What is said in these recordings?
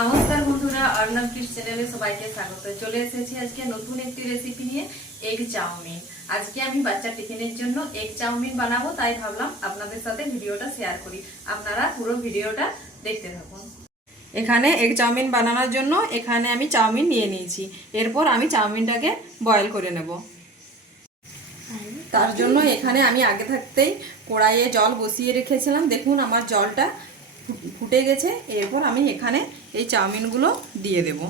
নমস্কার বন্ধুরা, অর্ণব কিস চ্যানেলে সবাইকে স্বাগত। চলে এসেছি আজকে নতুন একটি রেসিপি নিয়ে এগ চাউমিন। আজকে আমি বাচ্চা টিফিনের জন্য এগ চাউমিন বানাবো, তাই ভাবলাম আপনাদের সাথে ভিডিওটা শেয়ার করি। আপনারা পুরো ভিডিওটা দেখতে থাকুন। এখানে এগ চাউমিন বানানোর জন্য এখানে আমি চাউমিন নিয়ে নিয়েছি। এরপর আমি চাউমিনটাকে বয়েল করে নেব। তার জন্য এখানে আমি আগে থাকতেই কড়াইয়ে জল বসিয়ে রেখেছিলাম। দেখুন, আমার জলটা ফুটে গেছে। এরপর আমি এখানে এই চাউমিনগুলো দিয়ে দেব।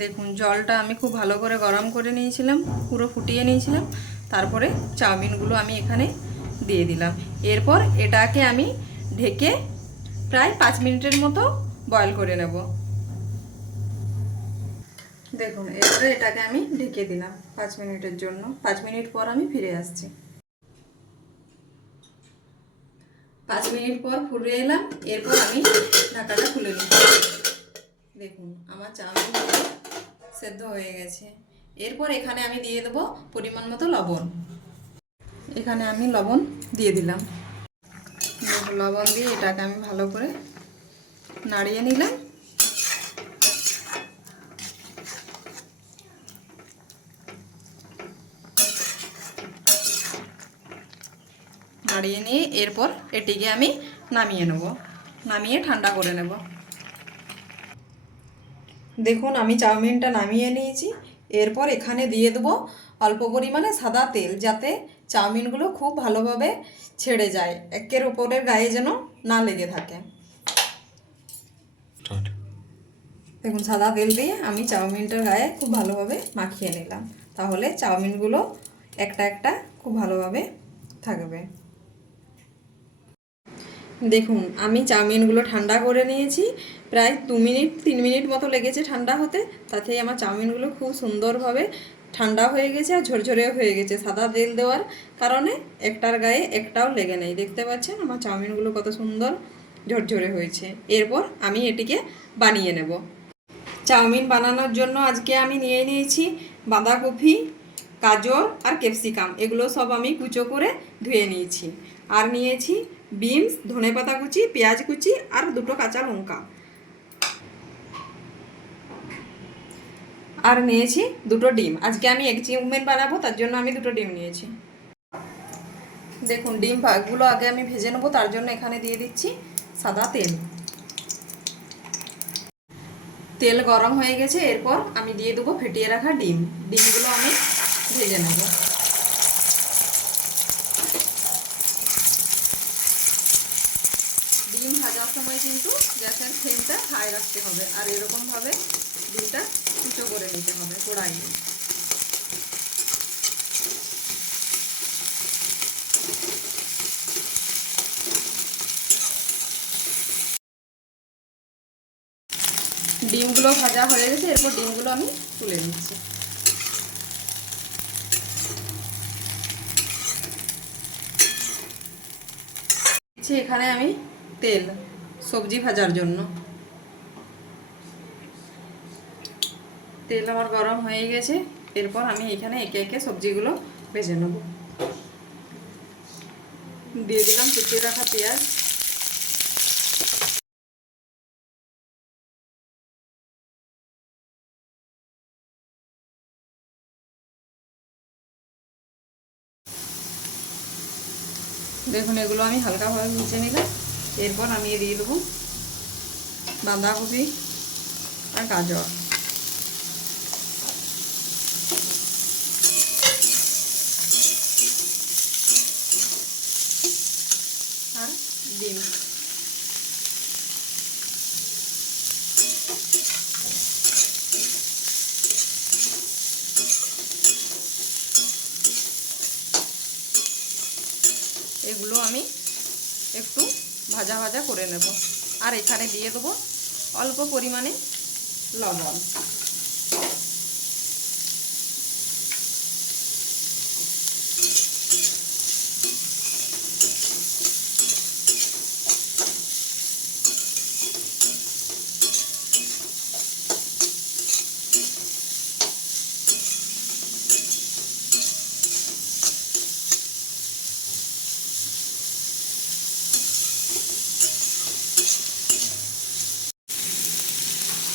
দেখুন জলটা আমি খুব ভালো করে গরম করে নিয়েছিলাম পুরো ফুটিয়ে নিয়েছিলাম তারপরে চাউমিনগুলো আমি এখানে দিয়ে দিলাম। এরপর এটাকে আমি ঢেকে প্রায় পাঁচ মিনিটের মতো বয়েল করে নেব। দেখুন এরপরে এটাকে আমি ঢেকে দিলাম পাঁচ মিনিটের জন্য। পাঁচ মিনিট পর আমি ফিরে আসছি। পাঁচ মিনিট পর ফুলে এলাম, এরপর আমি ঢাকাটা খুলে নিচ্ছি দেখুন, আমার চাউমিন সেদ্ধ হয়ে গেছে। এরপর এখানে আমি দিয়ে দেবো পরিমাণ মতো লবণ। এখানে আমি লবণ দিয়ে দিলাম। লবণ দিয়ে এটাকে আমি ভালো করে নাড়িয়ে নিলাম। নাড়িয়ে নিয়ে এরপর এটিকে আমি নামিয়ে নেব। নামিয়ে ঠান্ডা করে নেব। দেখুন আমি চাউমিনটা নামিয়ে নিয়েছি। এরপর এখানে দিয়ে দেবো অল্প পরিমাণে সাদা তেল যাতে চাউমিনগুলো খুব ভালোভাবে ছেড়ে যায়। একের ওপরের গায়ে যেন না লেগে থাকে। দেখুন সাদা তেল দিয়ে আমি চাউমিনটার গায়ে খুব ভালোভাবে মাখিয়ে নিলাম। তাহলে চাউমিনগুলো একটা একটা খুব ভালোভাবে থাকবে। দেখুন, আমি চাউমিনগুলো ঠান্ডা করে নিয়েছি। প্রায় দু মিনিট, তিন মিনিট মতো লেগেছে ঠান্ডা হতে। তাতেই আমার চাউমিনগুলো খুব সুন্দরভাবে ঠান্ডা হয়ে গেছে আর ঝরঝরেও হয়ে গেছে সাদা তেল দেওয়ার কারণে একটার গায়ে একটাও লেগে নেই। দেখতে পাচ্ছেন, আমার চাউমিনগুলো কত সুন্দর ঝরঝরে হয়েছে। এরপর আমি এটিকে বানিয়ে নেব। চাউমিন বানানোর জন্য আজকে আমি নিয়ে নিয়েছি বাঁধাকপি, গাজর আর ক্যাপসিকাম। এগুলো সব আমি কুচো করে ধুয়ে নিয়েছি। আর নিয়েছি বিনস ধনেপাতা কুচি, পেঁয়াজ কুচি আর দুটো কাঁচা লঙ্কা। আর নিয়েছি দুটো ডিম। আজকে আমি এক চাউমিন বানাবো, তার জন্য আমি দুটো ডিম নিয়েছি। দেখুন, ডিম ভাগগুলো আগে আমি ভেজে নেব, তার জন্য এখানে দিয়ে দিচ্ছি সাদা তেল। তেল গরম হয়ে গেছে, এরপর আমি দিয়ে দেবো ফেটিয়ে রাখা ডিম। ডিমগুলো আমি ভেজে নেব ডিম ভাজার সময় কিন্তু গ্যাসের ফ্লেমটা হাই রাখতে হবে আর এরকমভাবে ডিমটা কুচো করে নিতে হবে কড়াইয়ে ডিমগুলো ভাজা হয়ে গেছে, এরপর ডিমগুলো আমি তুলে নিচ্ছি এখানে আমি তেল। সবজি ভাজার জন্য। তেল আমার গরম হয়ে গেছে, এরপর আমি এখানে একে একে সবজিগুলো ভেজে নেব। দিয়ে দিলাম কুচিয়ে রাখা পেঁয়াজ। দেখুন, এগুলো আমি হালকাভাবে ভেজে নিলাম। এরপর আমি দিয়ে দেবো বাঁধাকপি আর গাজর। আর ডিম। এগুলো আমি একটু ভাজা ভাজা করে নেব। আর এখানে দিয়ে দেবো অল্প পরিমাণে লবণ।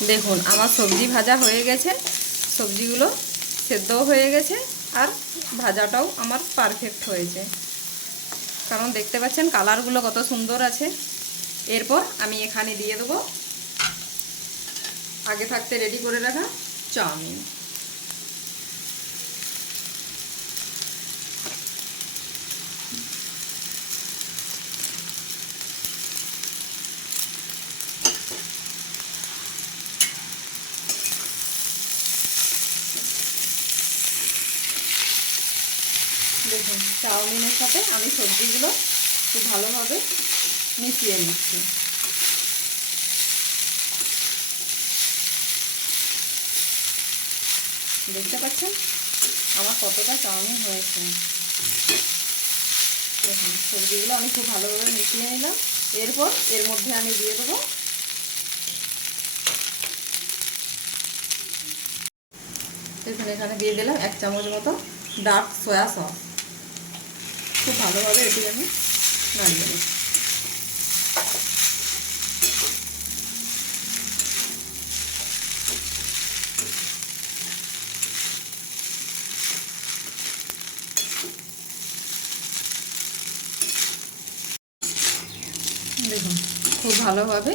দেখুন, আমার সবজি ভাজা হয়ে গেছে। সবজিগুলো সেদ্ধও হয়ে গেছে আর ভাজাটাও আমার পারফেক্ট হয়েছে। কারণ দেখতে পাচ্ছেন কালারগুলো কত সুন্দর আছে। এরপর আমি এখানে দিয়ে দেবো আগে থাকতে রেডি করে রাখা চাউমিন। চাউমিনের সাথে আমি সবজিগুলো খুব ভালোভাবে মিশিয়ে নিচ্ছি। দেখতে পাচ্ছেন? আমার কতটা চাউমিন হয়েছে। দেখুন, সবজিগুলো আমি খুব ভালোভাবে মিশিয়ে নিলাম। এরপর এর মধ্যে আমি দিয়ে দেবো দেখুন, এখানে দিয়ে দিলাম এক চামচ মতো ডার্ক সয়া সস। খুব ভালোভাবে এটি আমি নাড়িয়ে নিই দেখুন, খুব ভালোভাবে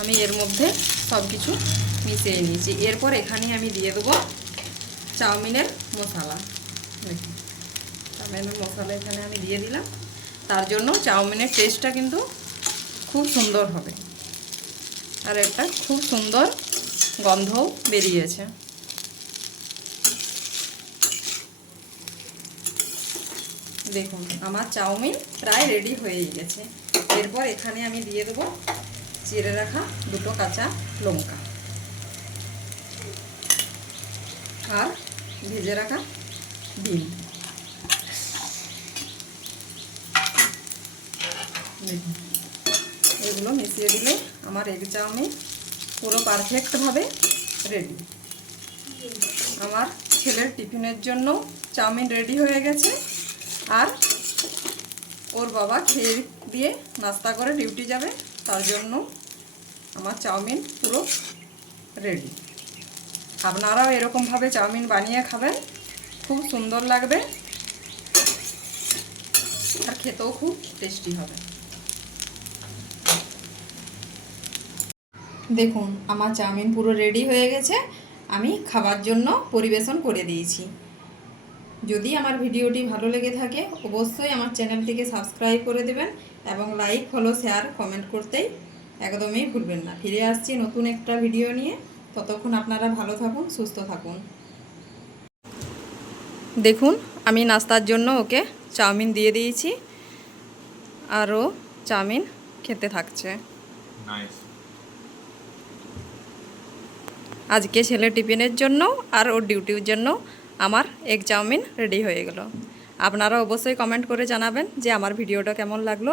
আমি এর মধ্যে সব কিছু মিশিয়ে নিয়েছি। এরপর এখানে আমি দিয়ে দেবো চাউমিনের মশলা। দেখুন। চাউমিনের মশলা এখানে আমি দিয়ে দিলাম। তার জন্য চাউমিনের টেস্টটা কিন্তু খুব সুন্দর হবে। আর একটা খুব সুন্দর গন্ধও বেরিয়েছে। দেখুন, আমার চাউমিন প্রায় রেডি হয়ে গেছে। এরপর এখানে আমি দিয়ে দেবো চিড়ে রাখা দুটো কাঁচা লঙ্কা। আর ভেজে রাখা ডিম। এগুলো মিশিয়ে দিলে আমার এগ চাউমিন পুরো পারফেক্টভাবে রেডি আমার ছেলের টিফিনের জন্য চাউমিন রেডি হয়ে গেছে। আর ওর বাবা খেয়ে দিয়ে নাস্তা করে ডিউটি যাবে, তার জন্য আমার চাউমিন পুরো রেডি আপনারাও এরকমভাবে চাউমিন বানিয়ে খাবেন, খুব সুন্দর লাগবে। আর খেতেও খুব টেস্টি হবে। দেখুন, আমার চাউমিন পুরো রেডি হয়ে গেছে। আমি খাবার জন্য পরিবেশন করে দিয়েছি। যদি আমার ভিডিওটি ভালো লেগে থাকে, অবশ্যই আমার চ্যানেলটিকে সাবস্ক্রাইব করে দেবেন এবং লাইক ফলো শেয়ার কমেন্ট করতেই একদমই ভুলবেন না। ফিরে আসছি নতুন একটা ভিডিও নিয়ে। ততক্ষণ আপনারা ভালো থাকুন, সুস্থ থাকুন। দেখুন, আমি নাস্তার জন্য ওকে চাউমিন দিয়ে দিয়েছি। আরও চাউমিন খেতে থাকছে। আজকে ছেলে টিফিনের জন্য আর ওর ডিউটির জন্য আমার এগ চাউমিন রেডি হয়ে গেল। আপনারা অবশ্যই কমেন্ট করে জানাবেন যে আমার ভিডিওটা কেমন লাগল।